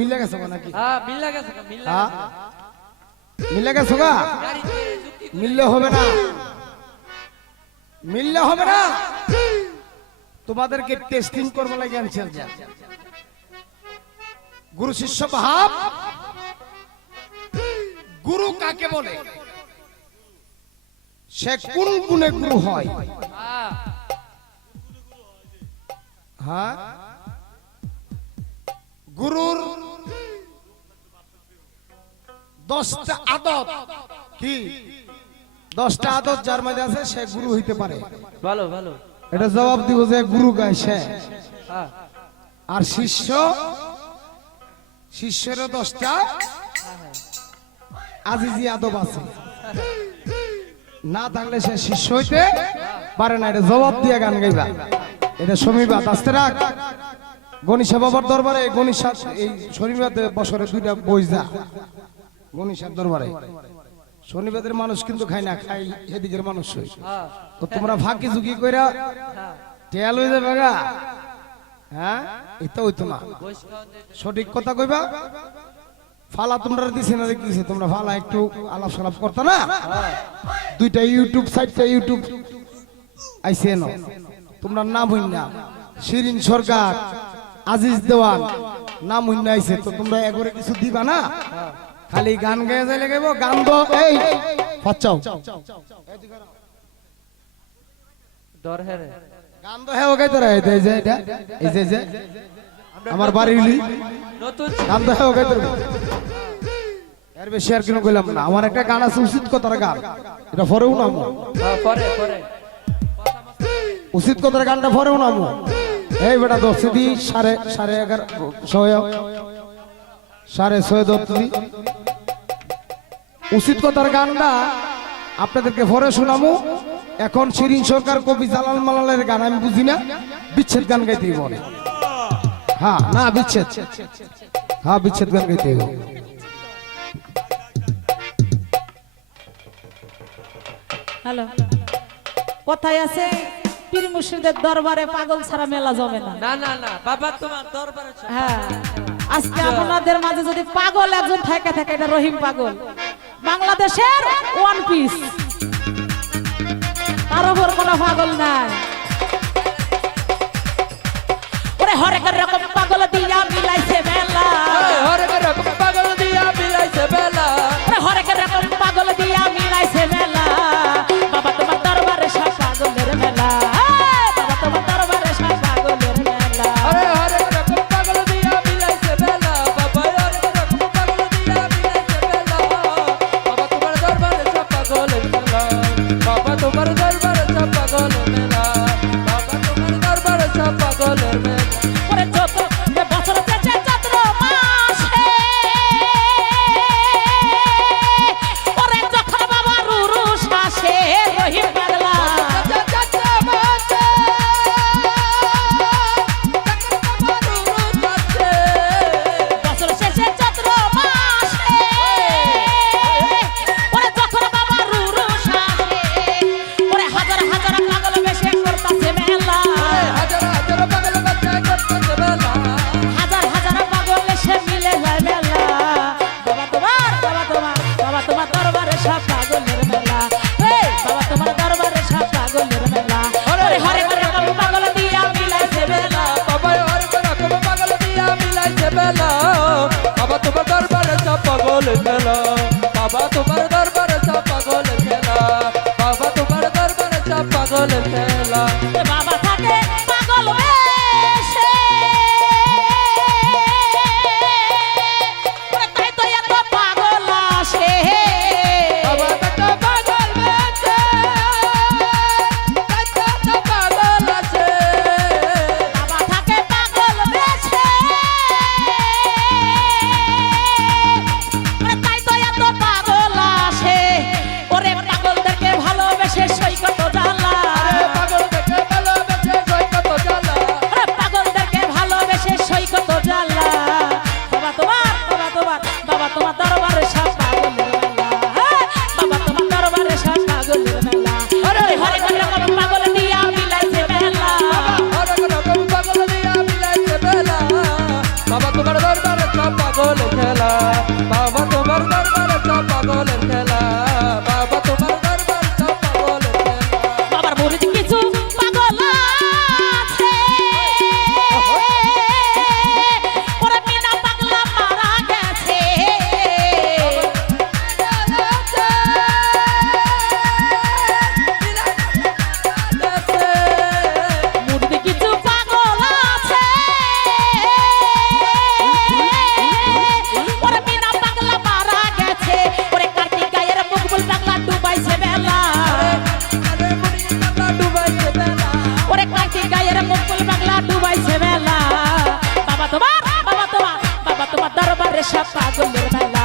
মিলে গেছে নাকি? হ্যাঁ মিলে গেছে, মিলে গেছে গা? মিললে হবে না, মিললে হবে না, তোমাদেরকে টেস্টিং করবো লাগে আনছেন। গুরু শিষ্য ভাব, গুরু কাকে বলে, সে কোন গুণে গুরু হয়? হ্যাঁ, গুরুর 10টা আদত কি? 10টা আদত যার মধ্যে আছে সে গুরু হইতে পারে। ভালো ভালো, এটা জবাব দিব যে গুরু গায় সে। আর শিষ্য, শিষ্যেরও 10টা আজিজি আদব আছে, না থাকলে সে শিষ্য হইতে পারে না। এটা জবাব দিয়ে গান গাইবা, এটা শনিবার আস্তে রাখ। গণিসা বাবার দরবারে গণিসা এই শনিবার বছরে 2টা বই যা গণিসার দরবারে। শনিবারের মানুষ কিন্তু খায় না, খাই এদিকের মানুষ। তো তোমরা ফাঁকি ঝুঁকি কইরা টেল হয়ে যাবে গা। হ্যাঁ, এটা হইতো না, সঠিক কথা কইবা। ফালা তোমরা দিছে না দিছে, তোমরা ফালা একটু আলাপ সালাপ করতে না। 2টা ইউটিউব, 4টা ইউটিউব আইছে না, তোমরা নাম হইন না। শিরিন সরকার, আজিজ দেওয়ান নাম হইন আইছে, তো তোমরা এগরে কিছু দিবা না, খালি গান গায়ে যাইলে গাইবো। গান তো এই ফাচ্চাও দরহেরে গান তো হ্যাঁ গাইতে রে। এই যে এটা, এই যে আমার বাড়ি হইলি নতুন গান তো হ্যাঁ গাইতে রে। এর বেশি আর কেন কইলাম না। আমার একটা গান আছে উচিত কথার গান, এটা পরেও নামো। পরে পরে উচিত কথার গানটা পরেও নামো। এই বেটা 10 দি 11:30 6:30 উচিত কথার গানটা আপনাদেরকে পরে শোনামু। এখন শিরিন সরকার, কবি জালাল মালালের গান আমি বুঝি না, বিচ্ছেদ গান গাইতে বলে। হ্যাঁ না বিচ্ছেদ, হ্যাঁ বিচ্ছেদ গান গাইতে হবে। হ্যালো, কোথায় আছে পীর মুর্শিদের দরবারে পাগল ছাড়া মেলা যাবে না। না না না বাবা, তোমার দরবারে হ্যাঁ, আজকে আপনাদের মাঝে যদি পাগল একজন থাকে থাকে, এটা রহিম পাগল, বাংলাদেশের ওয়ান পিস, তার উপর কোনো পাগল নাই। ওরে হরেক রকম পাগল দিয়া মিলাইছে মেলা, হরেক রকম পাগল দিয়া মিলাইছে বেলা, ওরে হরেক রকম পাগল দিয়া মিলাইছে মেলা। বাবা তোমার দরবারে সব পাগলের মেলা, বাবা তোমার দরবারে সব পাগলের মেলা। আরে হরেক রকম পাগল দিয়া মিলাইছে বেলা, বাবা হরেক রকম পাগল দিয়া মিলাইছে বেলা। বাবা তোমার দরবারে সব পাগলের মেলা, বাবা তোমার দরবারে সব পাগলের মেলা, বাবা তোমার দরবারে সব পাগলের মেলা। ওরে যত বছর চেঁচে চৈত্র মাসে, ওরে যখন বাবা রুরু শ্বাসে রহিম পাগলা, বছর শেষে চৈত্র মাসে, ওরে যখন বাবা রুরু শ্বাসে, ওরে হাজার হাজার পাগল বেশে করতাছে মেলা, হাজার হাজার পাগল বাচ্চা করতেছে বেলা, হাজার হাজার পাগল এসে মিলে যায় মেলা। বাবা তোমার দরবারে সব পাগলের মেলা, এই বাবা তোমার দরবারে সব পাগলের মেলা। ওরে হরেক রকম পাগল দিয়া মিলাইছে বেলা, বাবা হরেক রকম পাগল দিয়া মিলাইছে বেলা, বাবা তোমার দরবারে সব পাগলের মেলা, বাবা তোমার দরবারে সব পাগলের মেলা, বাবা তোমার দরবারে সব পাগলের মেলা। এ বাবা থাকে পাগল বেশে, ওরে তাই তো এত পাগল আসে, বাবা কত পাগল বেঁচে, কত পাগল আছে, বাবা থাকে পাগল বেশে, ওরে তাই তো এত পাগল আসে। ওরে পাগলদেরকে ভালোবেসে সৈকত জ্বালা, পাগল দেখে ভালোবেসে সৈকত জ্বালা, ওরে পাগলদেরকে ভালোবেসে সৈকত জ্বালা। বাবা তোমার দরবারে সব পাগলের মেলা, বাবা তোমার দরবারে সব পাগলের মেলা। ওরে হরেক রকম পাগল দিয়া মিলাইছে মেলা, হরেক রকম পাগল দিয়া মিলাইছে বেলা, বাবা তোমার দরবারে সব তোমার দরবারে সব পাগলের মেলা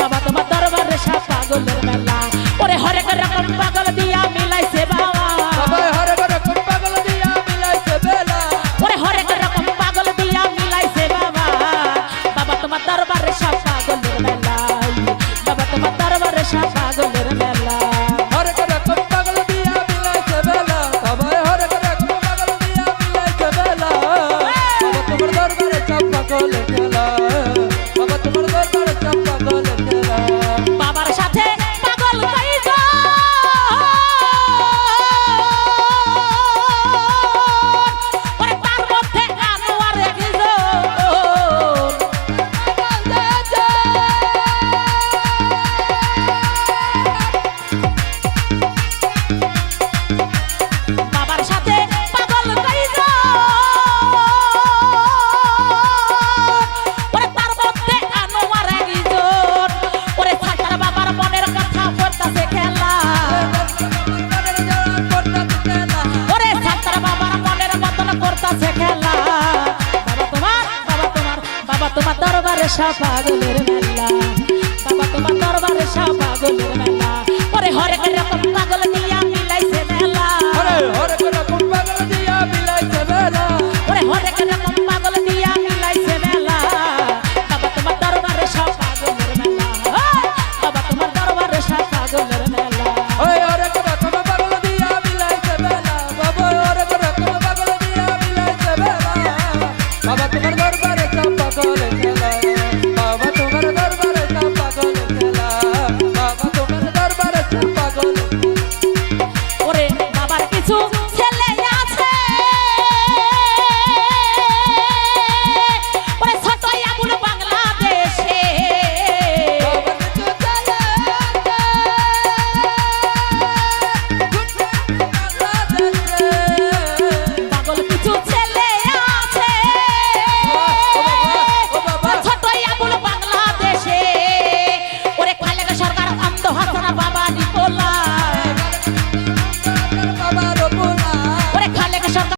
বাবা তোমার দরবারে সব পাগলের মেলা ওরে হরেক রকম পাগল দিয়া মিলাইছে বাবা বাবা হরেক রকম পাগল দিয়া মিলাইছে বেলা ওরে হরেক রকম পাগল দিয়া মিলাইছে বাবা বাবা তোমার দরবারে সব পাগলের মেলা বাবা তোমার দরবারে সব পাগলের মেলা হরেক রকম পাগল দিয়া মিলাইছে বেলা বাবা হরেক রকম পাগল দিয়া মিলাইছে বেলা বাবা তোমার দরবারে সব পাগলের খেলা বাবা তোমার দরবারে সব পাগলের খেলা বাবার সাথে পাগল কইছো ওরে তার মধ্যে আনোয়ার একজন বাবার সাথে পাগল কইছো ওরে তার মধ্যে আনোয়ার একজন ওরে ছাতার বাবার মনের কথা করতাছে খেলা ওরে ছাতার বাবার মনের মতন করতাছে খেলা বাবা তোমার দরবারে সব পাগলের মেলা বাবা তোমার দরবারে সব পাগলের মেলা ওরে হরেক রকম পাগল দিয়া মিলাইছে